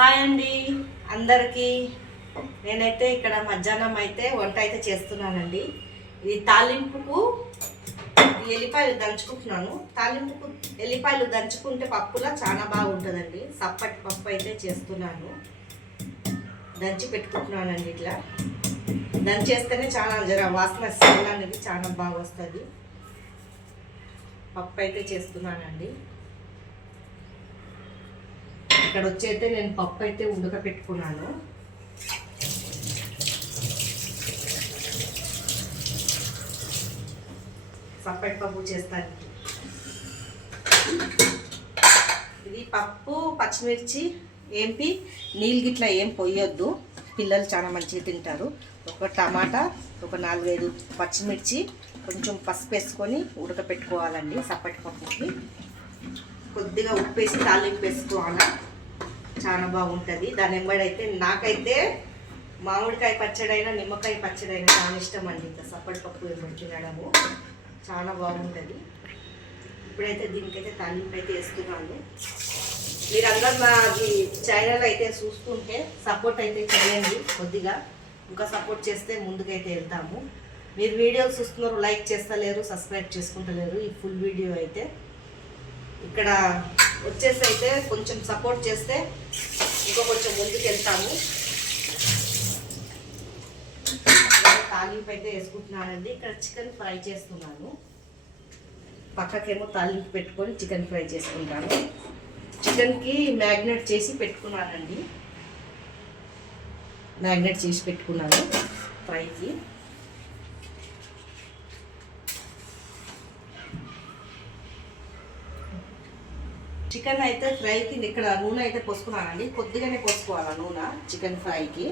Hi అండి అందరికీ. నేనైతే ఇక్కడ మధ్యాహ్నం అయితే వంట అయితే చేస్తున్నానండి. ఇది తాలింపుకు ఎల్లిపాయలు దంచుకుంటున్నాను. తాలింపుకు ఎల్లిపాయలు దంచుకుంటే పప్పులా చాలా బాగుంటుందండి. సప్పటి పప్పు అయితే చేస్తున్నాను. దంచి పెట్టుకుంటున్నానండి. ఇట్లా దంచేస్తేనే చాలా జర వాసన స్మెల్ అనేది చాలా బాగా వస్తుంది. పప్పు అయితే చేస్తున్నానండి. ఇక్కడ వచ్చైతే నేను పప్పు అయితే ఉడకపెట్టుకున్నాను. సప్పటి పప్పు చేస్తాను. ఇది పప్పు పచ్చిమిర్చి ఏంపి నీళ్ళు గిట్లా ఏం పొయ్యొద్దు. పిల్లలు చాలా మంచిగా తింటారు. ఒక టమాటా, ఒక 4-5 పచ్చిమిర్చి, కొంచెం పసుపు వేసుకొని ఉడకపెట్టుకోవాలండి. సప్పటి పప్పుకి కొద్దిగా ఉప్పు వేసి తాలింపు వేసుకోవాలి. చాలా బాగుంటుంది. దాని వెంబడైతే నాకైతే మామిడికాయ పచ్చడైనా నిమ్మకాయ పచ్చడైనా చాలా ఇష్టం అండి. ఇంకా సప్పటి పప్పు వెంబడి తినడము చాలా బాగుంటుంది. ఇప్పుడైతే దీనికైతే తాలింపు అయితే వేస్తున్నాను. మీరందరూ నాది ఛానల్ అయితే చూస్తుంటే సపోర్ట్ అయితే చేయండి. కొద్దిగా ఇంకా సపోర్ట్ చేస్తే ముందుకైతే వెళ్తాము. మీరు వీడియోలు చూస్తున్నారు, లైక్ చేస్తలేరు, సబ్స్క్రైబ్ చేసుకుంటలేరు. ఈ ఫుల్ వీడియో అయితే ఇక్కడ వచ్చేసి అయితే కొంచెం సపోర్ట్ చేస్తే ఇంకా కొంచెం ముందుకు వెళ్తాము. తాలింపు అయితే వేసుకుంటున్నానండి. ఇక్కడ చికెన్ ఫ్రై చేస్తున్నాను. పక్కకేమో తాలింపు పెట్టుకొని చికెన్ ఫ్రై చేసుకుంటాను. చికెన్కి మ్యాగ్నేట్ చేసి పెట్టుకున్నానండి. మ్యాగ్నేట్ చేసి పెట్టుకున్నాను ఫ్రైకి. చికెన్ అయితే ఫ్రైకి ఇక్కడ నూనె అయితే పోసుకున్నానండి. కొద్దిగానే పోసుకోవాలి నూనె చికెన్ ఫ్రైకి.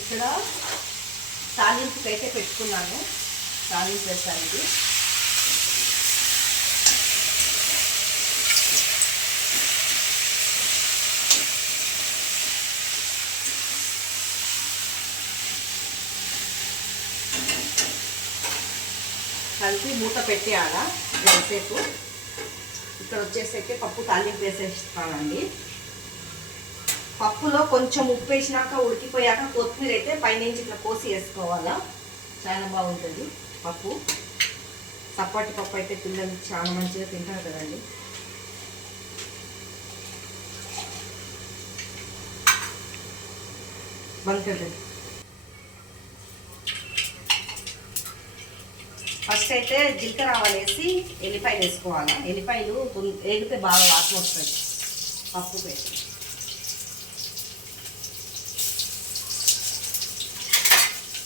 ఇక్కడ తాలింపుకి అయితే పెట్టుకున్నాను. తాలింపు వేస్తానికి కలిపి మూత పెట్టేయాలా ఎంతసేపు. ఇక్కడ వచ్చేసరికి పప్పు తాలింపు వేసేస్తానండి. పప్పులో కొంచెం ఉప్పు వేసినాక ఉడికిపోయాక కొత్తిమీర అయితే పైనుంచి ఇట్లా కోసి వేసుకోవాలా. చాలా బాగుంటుంది పప్పు. సప్పటి పప్పు అయితే పిల్లలు చాలా మంచిగా తింటారు కదండి. బాగుంటుంది. ఫస్ట్ అయితే జీలకర్ర ఆవాలు వేసి ఎల్లిపాయలు వేసుకోవాలా. ఎల్లిపాయలు వేగితే బాగా వాసన వస్తుంది పప్పు పెట్టి.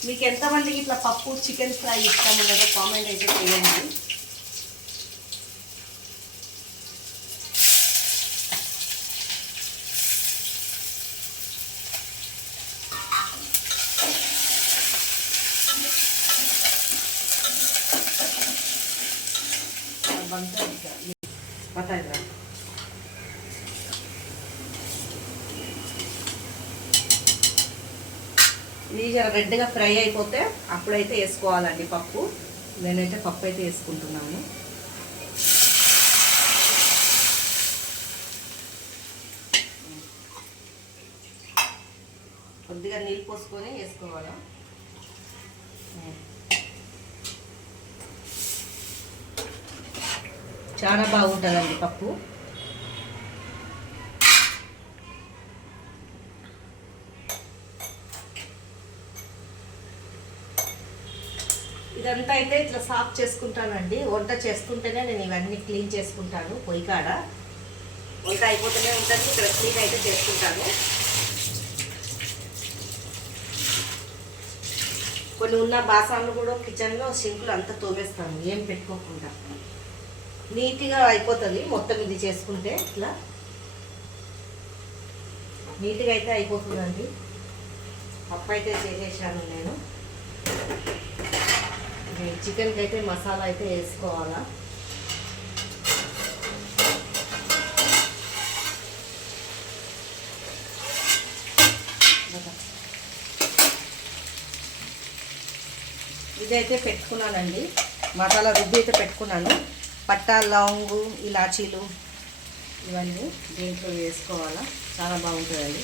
మీకు ఎంతమందికి ఇట్లా పప్పు చికెన్ ఫ్రై ఇష్టం ఉన్నదో కామెంట్ అయితే చేయండి. బతాయిరా ఇది జర రెడ్గా ఫ్రై అయిపోతే అప్పుడైతే వేసుకోవాలండి పప్పు. నేనైతే పప్పు అయితే వేసుకుంటున్నాను. కొద్దిగా నీళ్ళు పోసుకొని వేసుకోవాలా. చాలా బాగుంటుందండి పప్పు. ఇదంతా అయితే ఇట్లా సాఫ్ చేసుకుంటానండి. వంట చేసుకుంటేనే నేను ఇవన్నీ క్లీన్ చేసుకుంటాను. పొయ్యి కాడ వంట అయిపోతూనే ఉంటుంది. ఇక్కడ క్లీన్ అయితే చేసుకుంటాను. కొన్ని ఉన్న బాసాన్లు కూడా కిచెన్లో సింకులు అంతా తోమేస్తాను ఏం పెట్టుకోకుండా. నీట్గా అయిపోతుంది మొత్తం ఇది చేసుకుంటే. ఇట్లా నీట్గా అయితే అయిపోతుందండి. పప్పు అయితే చేసేసాను నేను. చికెన్కి అయితే మసాలా అయితే వేసుకోవాలా. ఇదైతే పెట్టుకున్నానండి, మసాలా రుబ్బి అయితే పెట్టుకున్నాను. పట్టా, లవంగు, ఇలాచీలు ఇవన్నీ దీంట్లో వేసుకోవాలా, చాలా బాగుంటుందండి.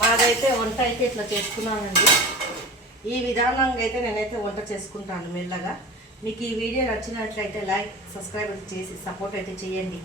మాదైతే వంట అయితే ఇట్లా చేసుకున్నానండి. ఈ విధానంగా అయితే నేనైతే వంట చేసుకుంటాను మెల్లగా. మీకు ఈ వీడియో నచ్చినట్లయితే లైక్, సబ్స్క్రైబ్ చేసి సపోర్ట్ అయితే చేయండి.